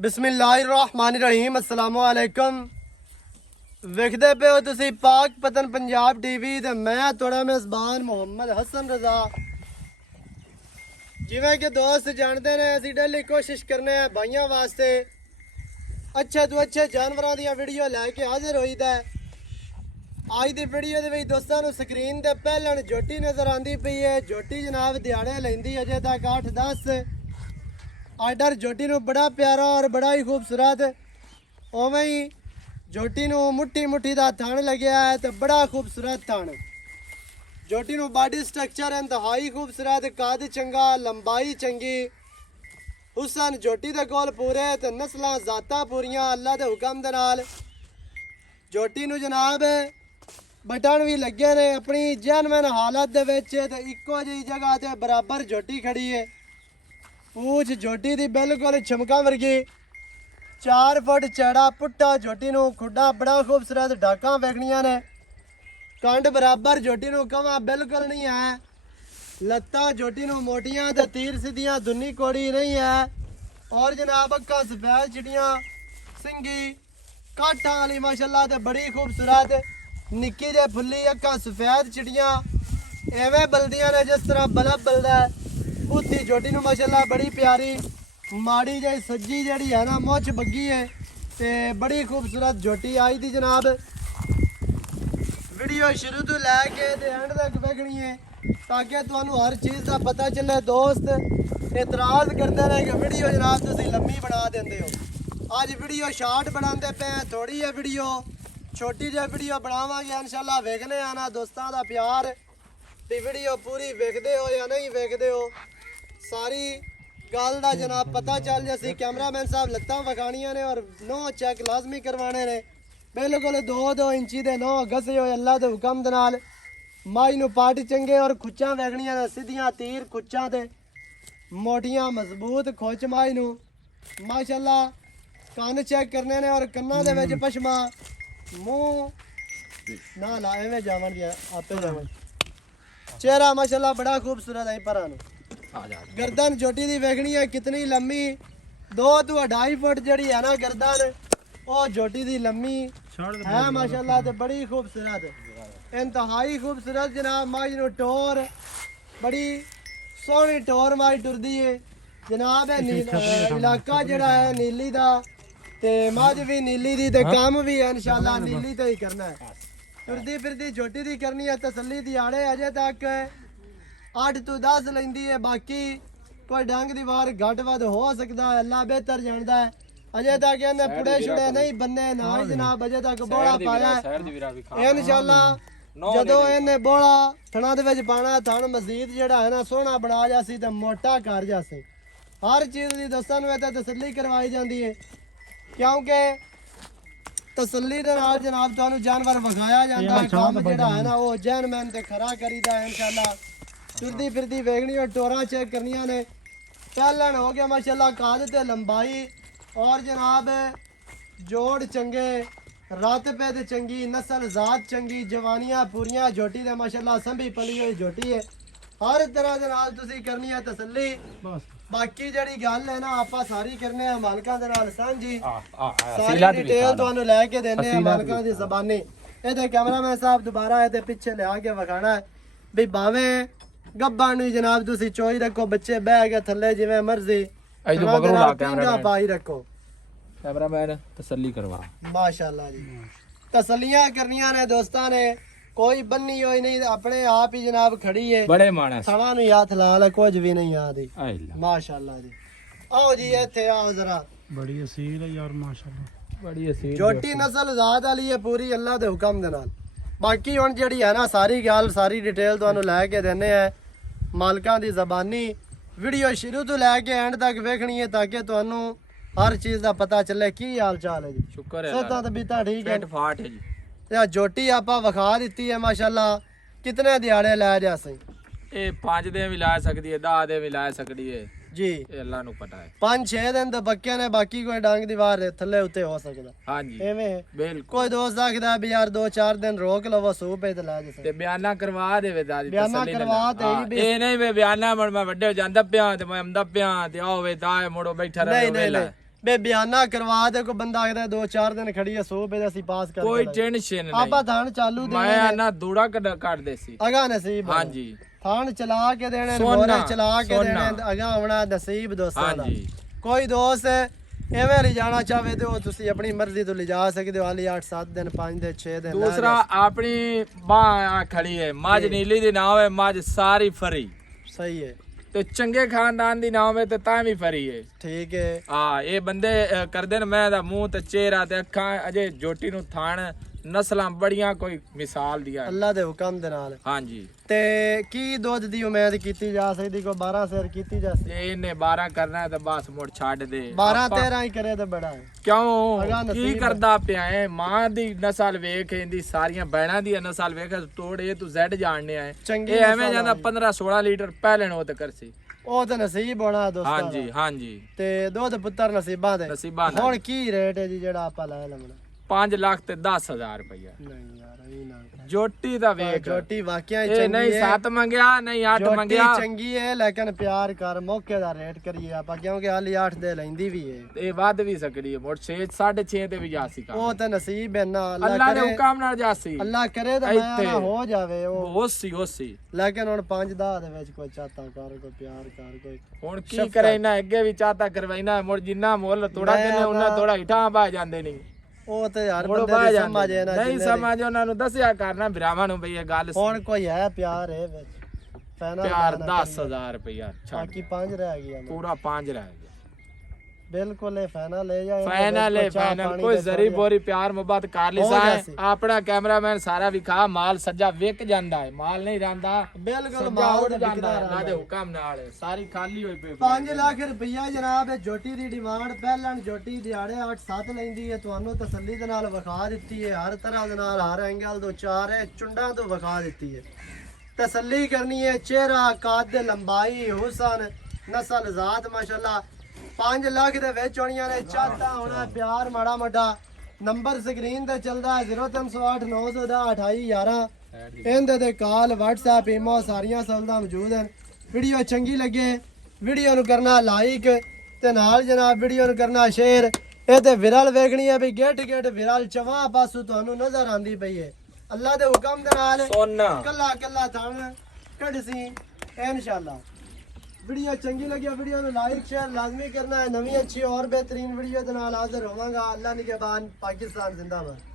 बिस्मिल्लाहिर्रहमानिर्रहीम अस्सलाम वालेकुम। वेखदे पे हो तुसी पाक पतन पंजाब टीवी ते मैं थोड़ा मेज़बान मोहम्मद हसन रजा। जिवें कि दोस्त जानते ने असीं डेली कोशिश करने हैं भाइयों वास्ते अच्छे तो अच्छे जानवरों दी वीडियो लैके हाजिर होईदा है। अज दी वीडियो दे विच दोस्तां नूं स्क्रीन ते पहलण झोटी नज़र आंदी पई है। झोटी जनाब दिहाड़े लैंदी अजे तक 8-10 आर्डर। झोटी नूं बड़ा प्यारा और बड़ा ही खूबसूरत, उवें ही झोटी नूं मुट्ठी मुट्ठी दा थण लग्या है तो बड़ा खूबसूरत थण। झोटी नूं बॉडी स्ट्रक्चर इंतहाई खूबसूरत, कद चंगा, लंबाई चंगी, हुसन झोटी दे कोल पूरे ते नस्लां जातां पूरियां अल्लाह दे हुक्म दे नाल। झोटी नूं जनाब बटन भी लगे ने अपनी जेनवन हालत दे विच ते इक्को जी जगह ते बराबर झोटी खड़ी है। पूछ झोटी दी बिल्कुल चमका वर्गी, 4 फुट चौड़ा पुट्टा झोटी नूं, खुड्डा बड़ा खूबसूरत, डाकां वेखणियां ने, कंड बराबर झोटी नूं कवा बिल्कुल नहीं है। लत्तां झोटी नूं मोटियां ते तीर सीधियां, दुन्नी कोड़ी नहीं है। और जनाब अक्खां सफेद चिड़ियां, सिंगी काठां वाली माशाल्लाह ते बड़ी खूबसूरत, निक्की जे फुल्ली अक्खां सफेद चिड़ियां एवें बलदियां ने जिस तरह बल्ब बलदा है। बुत्ती झोटी नूं माशाल्लाह बड़ी प्यारी, माड़ी जी सज्जी जड़ी है ना मुछ बग्गी है ते बड़ी खूबसूरत झोटी आई थी जनाब। वीडियो शुरू तो लैके एंड तक वेखनी है ताकि तुहानू हर चीज़ का पता चले। दोस्त एतराज़ करते हैं कि वीडियो जनाब तुसीं लम्मी बना देंदे हो। अज वीडियो शार्ट बनाते पे, थोड़ी है वीडियो, छोटी जी वीडियो बनावांगे इंशाल्लाह। वेखने आना दोस्तां दा प्यार भी वीडियो पूरी वेखदे हो या नहीं वेखदे हो, सारी गल का जनाब पता चल जासी। कैमरामैन साहब लत्तां वखाणियां ने और 9 चेक लाजमी करवाने ने। बिल्कुल 2-2 इंची दे 9 घसे होए अल्लाह दे हुक्म दे नाल। माई नूं पट चंगे और खुच्चां वेखणियां ने सीधियां, तीर खुच्चां ते मोटियां मजबूत खुच माई नूं माशाल्लाह। कन्न चेक करने ने और कन्नां दे विच पशमा, मूँह ना ला एवें जावन दिया आपे जावन। चेहरा माशाल्लाह बड़ा खूबसूरत है। परां नूं गर्दन झोटी दी वेखनी है कितनी लम्मी, 2 तो 2.5 फुट जड़ी है ना गर्दन, वो झोटी दी लम्मी है माशाल्लाह ते बड़ी खूबसूरत, इंतहाई खूबसूरत जनाब। माई नूं टोर बड़ी सोहनी टोर माई टुरदी है जनाब। इलाका जड़ा है नीली दा ते मझ भी नीली दी ते काम भी है इंशाल्लाह नीली ते ही करना है। टुरदी फिरदी झोटी दी करनी है तसल्ली। दिहाड़े अजे तक 8 तो 10 लेंदी है, बाकी कोई डंग दी वार घट वध हो सकता है, अल्लाह बेहतर जानता है। अजे तक इन्हें पुड़े छुड़े नहीं बन्ने ना ही जनाब अजे तक बोला पाया है। इंशाल्लाह जदों इन्हें बोला थणा दे विच पाना, थण मजीद जेड़ा है ना सोहना बना जासी ते मोटा कर जासी। हर चीज़ दी दोस्तां नूं इत्थे तसल्ली करवाई जाती है, क्योंकि तसल्ली दे नाल जनाब तुहानूं जानवर विखाया जाता है। काम जेड़ा है ना वो जैनमैन ते खरा करीदा है इंशाल्लाह। टुरदी फिरदी वेखनी और टोरा चेक करनिया ने। पहलन हो गया माशाल्लाह कद ते लंबाई और जनाब जोड़ चंगे, रत पे ते चंगी, नस्ल जात चंगी, जवानियां पूरियां झोटी दे माशाल्लाह संभी पली हुई झोटी है। हर तरह दे नाल तुसीं करनी है तसल्ली। बाकी जड़ी गल है ना आपां सारी करने आ मालकां दे नाल सांझी, सारी डिटेल तुहानूं लैके देने आ मालकां दी ज़बानी। इहदे कैमरामैन साहब दोबारा इहदे पिछे लिया के विखाना है भी भावें गब्बा नूं जनाब तुसीं चोई रखो, बच्चे बह के थल्ले जिवें मर्जी पाई रखो। कैमरामैन तसल्ली करवा माशाल्लाह जी। तसल्लियां करनियां ने दोस्तां ने, कोई बन्नी होई नहीं, अपने आप ही जनाब खड़ी है। बड़े मानस थणा नूं हथ ला ले, कुछ भी नहीं आदी माशाल्लाह जी। आओ जी इत्थे आओ जरा, बड़ी असील है यार माशाल्लाह, बड़ी असील झोटी नस्ल जात वाली है पूरी अल्लाह दे हुक्म दे नाल। बाकी हुण जेड़ी है ना सारी गल सारी डिटेल तुहानूं लैके देने हैं मालकां दी ज़बानी। वीडियो शुरू तो लैके एंड तक वेखनी है ताकि तुहानूं हर चीज़ का पता चले। की हाल चाल है जी? शुक्र है सेहतां तबीयतां ठीक है? फाट है जी। या झोटी आपां विखा दित्ती है माशाल्लाह। कितने दिहाड़े लै जासी? ये 5 दिन भी ला सकदी है, 10 दिन भी ला सकदी है जी, ये अल्लाह नूं पता है। 5-6 दिन तो पक्के ने, बाकी कोई डंग दीवार थल्ले उत्ते हो सकदा। हाँ जी एवें है। बिल्कुल। कोई दोस्त आखदा भी यार 2-4 दिन रोक लवो सूप पे ते ला दे। ते बयाना करवा देवे दादी बयाना करवा ते ही भी ये नहीं वे बयाना मैं वड्डे हो जांदा पिया ते मैं आंदा पिया ते आओ वे दा मुड़ो बैठा रहे नहीं वेला। ਬੇ ਬਿਆਨਾ ਕਰਵਾ ਦੇ ਕੋਈ ਬੰਦਾ ਆਖਦਾ 2-4 ਦਿਨ ਖੜੀ ਹੈ 100 ਰੁਪਏ ਅਸੀਂ ਪਾਸ ਕਰ ਕੋਈ ਟੈਨਸ਼ਨ ਨਹੀਂ ਆਪਾਂ ਥਾਣ ਚਾਲੂ ਦੇ ਮੈਂ ਨਾ ਦੂੜਾ ਕੱਢਦੇ ਸੀ ਅਗਾ ਨਸੀਬ ਹਾਂਜੀ ਥਾਣ ਚਲਾ ਕੇ ਦੇਣੇ ਮੋਰੇ ਚਲਾ ਕੇ ਦੇਣੇ ਅਗਾ ਆਉਣਾ ਨਸੀਬ ਦੋਸਤਾਂ ਦਾ ਹਾਂਜੀ ਕੋਈ ਦੋਸਤ ਐਵੇਂ ਲੈ ਜਾਣਾ ਚਾਹਵੇ ਤੇ ਉਹ ਤੁਸੀਂ ਆਪਣੀ ਮਰਜ਼ੀ ਤੋਂ ਲਿਜਾ ਸਕਦੇ ਹੋ ਹਾਲੀ 8-7 ਦਿਨ 5 ਦਿਨ 6 ਦਿਨ ਦੂਸਰਾ ਆਪਣੀ ਬਾਹ ਖੜੀ ਹੈ ਮੱਝ ਨੀਲੀ ਦੀ ਨਾ ਹੋਵੇ ਮੱਝ ਸਾਰੀ ਫਰੀ ਸਹੀ ਹੈ ਤੇ ਚੰਗੇ ਖਾਨਦਾਨ ਦੀ ਨਾ ਹੋਵੇ ਤੇ ਤਾਂ ਵੀ ਫਰੀ ਹੈ ਠੀਕ ਹੈ ਹਾਂ ਇਹ ਬੰਦੇ ਕਰਦੇ ਨੇ ਮੈਂ ਦਾ ਮੂੰਹ ਤੇ ਚਿਹਰਾ ਤੇ ਅੱਖਾਂ ਅਜੇ ਜੋਟੀ ਨੂੰ ਥਾਣ ਨਸਲਾਂ ਬੜੀਆਂ ਕੋਈ ਮਿਸਾਲ ਦੀਆਂ ਅੱਲਾ ਦੇ ਹੁਕਮ ਦੇ ਨਾਲ ਹਾਂਜੀ ਤੇ ਕੀ ਦੁੱਧ ਦੀ ਉਮੀਦ ਕੀਤੀ ਜਾ ਸਕਦੀ ਕੋਈ 12 ਸਿਰ ਕੀਤੀ ਜਾ ਸਕਦੀ ਜੇ ਇਹਨੇ 12 ਕਰਨਾ ਹੈ ਤਾਂ ਬਸ ਮੁੜ ਛੱਡ ਦੇ 12-13 ਹੀ ਕਰੇ ਤੇ ਬੜਾ ਹੈ ਕਿਉਂ ਅਗਾਂਹ ਕੀ ਨਸੀਬ ਕਰਦਾ ਪਿਆ ਹੈ ਮਾਂ ਦੀ ਨਸਲ ਵੇਖ ਇਹਦੀ ਸਾਰੀਆਂ ਬਹਿਣਾ ਦੀ ਨਸਲ ਵੇਖ ਤੋੜ ਇਹ ਤੂੰ ਜ਼ੈਡ ਜਾਣਨੇ ਆਏ ਚੰਗੀ ਇਹ ਐਵੇਂ ਜਾਂਦਾ 15-16 ਲੀਟਰ ਪਹਿਲੇ ਨੂੰ ਤੇ ਕਰਸੀ ਉਹ ਤਾਂ ਨਸੀਬ ਹੋਣਾ ਦੋਸਤਾਂ ਹਾਂਜੀ ਹਾਂਜੀ ਤੇ ਦੁੱਧ ਪੁੱਤਰ ਨਸੀਬਾਂ ਦੇ ਨਸੀਬਾਂ ਦਾ ਹੁਣ ਕੀ ਰੇਟ ਹੈ ਜੀ ਜਿਹੜਾ ਆਪਾਂ ਲੈ ਲਵਾਂਗੇ 5 ਲੱਖ ਤੇ 10,000 ਰੁਪਇਆ ਨਹੀਂ ਯਾਰ ਇਹ ਨਾ ਜੋਟੀ ਦਾ ਵੇਖ ਛੋਟੀ ਵਾਕਿਆ ਹੀ ਇਹ ਚੰਗੀ ਨਹੀਂ ਹੈ 7 ਮੰਗਿਆ ਨਹੀਂ 8 ਛੋਟੀ ਮੰਗਿਆ ਚੰਗੀ ਹੈ ਲੇਕਿਨ ਪਿਆਰ ਕਰ ਮੌਕੇ ਦਾ ਰੇਟ ਕਰੀਏ ਆਪਾਂ ਕਿਉਂਕਿ ਹਾਲੀ 8 ਦੇ ਲੈਂਦੀ ਵੀ ਹੈ ਇਹ ਵੱਧ ਵੀ ਸਕਦੀ ਹੈ ਮੁੜ 6 6.5 ਤੇ ਵੀ ਜਾ ਸੀ ਕੰਮ ਉਹ ਤਾਂ ਨਸੀਬ ਹੈ ਨਾ ਅੱਲਾ ਅੱਲਾ ਦੇ ਕਰੇ ਹੁਕਮ ਨਾਲ ਜਾ ਸੀ ਅੱਲਾ ਕਰੇ ਤਾਂ ਮੈਂ ਨਾ ਹੋ ਜਾਵੇ ਉਹ ਹੋਸੀ ਲੇਕਿਨ ਹੁਣ 5-10 ਦੇ ਵਿੱਚ ਕੋਈ ਚਾਹਤਾ ਕਰ ਕੋਈ ਪਿਆਰ ਕਰ ਕੋਈ ਹੁਣ ਕੀ ਕਰੇ ਇਹਨਾਂ ਅੱਗੇ ਵੀ ਚਾਹਤਾ ਕਰਵਾਈਨਾ ਮੁੜ ਜਿੰਨਾ ਮੁੱਲ ਥੋੜਾ ਦਿਨੇ ਉਹਨਾਂ ਥੋੜਾ ਹਿਠਾਂ ਪਾ ਜਾਂਦੇ ਨਹੀਂ ਉਹ ਤੇ ਹਰ ਮੁੜ ਬੰਦੇ ਪਾ ਦੀ ਜਾਂਦੇ ਸਮਝ ਹੈ ਨਾ ਨਹੀਂ ਸਮਝ ਉਹਨਾਂ ਨੂੰ ਦੱਸਿਆ ਕਰਨਾ ਭਰਾਵਾਂ ਨੂੰ ਬਈ ਇਹ ਗੱਲ ਹੁਣ ਕੋਈ ਹੈ ਪਿਆਰ ਹੈ ਵਿੱਚ ਫਾਈਨਲ ਪਿਆਰ 10,000 ਰੁਪਇਆ ਛੱਡ ਬਾਕੀ 5 ਰਹਿ ਗਿਆ ਪੂਰਾ 5 ਰਹਿ ਗਿਆ ਬਿਲਕੁਲ ਇਹ ਫਾਈਨਲ ਲੈ ਜਾ ਫਾਈਨਲ ਕੋਈ ਜ਼ਰੀ ਬੋਰੀ ਪਿਆਰ ਮੁਹੱਬਤ ਕਰ ਲਈ ਸਾਂ ਆਪਣਾ ਕੈਮਰਾਮੈਨ ਸਾਰਾ ਵਿਖਾ ਮਾਲ ਸੱਜਾ ਵਿਕ ਜਾਂਦਾ ਹੈ ਮਾਲ ਨਹੀਂ ਰਹਿੰਦਾ ਬਿਲਕੁਲ ਮਾਲ ਉੱਡ ਜਾਂਦਾ ਅੱਲਾ ਦੇ ਹੁਕਮ ਨਾਲ ਸਾਰੀ ਖਾਲੀ ਹੋਈ ਪਈ 5 ਲੱਖ ਰੁਪਈਆ ਜਨਾਬ ਇਹ ਜੋਟੀ ਦੀ ਡਿਮਾਂਡ ਪਹਿਲਾਂ ਜੋਟੀ ਦਿਹਾੜੇ 8-7 ਲੈਂਦੀ ਹੈ ਤੁਹਾਨੂੰ ਤਸੱਲੀ ਦੇ ਨਾਲ ਵਿਖਾ ਦਿੱਤੀ ਹੈ ਹਰ ਤਰ੍ਹਾਂ ਦੇ ਨਾਲ ਹਰ ਐਂਗਲ ਤੋਂ ਚਾਰ ਹੈ ਚੁੰਡਾਂ ਤੋਂ ਵਿਖਾ ਦਿੱਤੀ ਹੈ ਤਸੱਲੀ ਕਰਨੀ ਹੈ ਚਿਹਰਾ ਕੱਦ ਲੰਬਾਈ ਹੁਸਨ ਨਸਲ ਜ਼ਾਤ ਮਾਸ਼ਾਅੱਲਾ 5 ਲੱਖ ਦੇ ਵਿੱਚ ਹੋਣੀਆਂ ਨੇ ਚਾਹਤਾ ਹੋਣਾ ਪਿਆਰ ਮਾੜਾ ਮੋਟਾ ਨੰਬਰ ਸਕਰੀਨ ਤੇ ਚੱਲਦਾ 0308 910 2811 ਇਹਦੇ ਤੇ ਕਾਲ WhatsApp ਈਮੋ ਸਾਰੀਆਂ ਸਹੂਲਤਾਂ ਮੌਜੂਦ ਹਨ ਵੀਡੀਓ ਚੰਗੀ ਲੱਗੇ ਵੀਡੀਓ ਨੂੰ ਕਰਨਾ ਲਾਈਕ ਤੇ ਨਾਲ ਜਨਾਬ ਵੀਡੀਓ ਨੂੰ ਕਰਨਾ ਸ਼ੇਅਰ ਇਹ ਤੇ ਵਿਰਲ ਵੇਖਣੀ ਹੈ ਵੀ ਗੇਟ ਵਿਰਲ ਚਵਾਂ ਪਾਸੋਂ ਤੁਹਾਨੂੰ ਨਜ਼ਰ ਆਂਦੀ ਪਈ ਹੈ ਅੱਲਾ ਦੇ ਹੁਕਮ ਦੇ ਨਾਲ ਸੋਨਾ ਕੱਲਾ ਥਾਣ ਕੱਢ ਸੀ ਇਨਸ਼ਾਅੱਲਾ वीडियो चंगी लगी वीडियो को लाइक शेयर लाजमी करना है नवी अच्छी और बेहतरीन वीडियो के नाल हाजिर होवांगा अल्लाह निगहबान पाकिस्तान जिंदाबाद।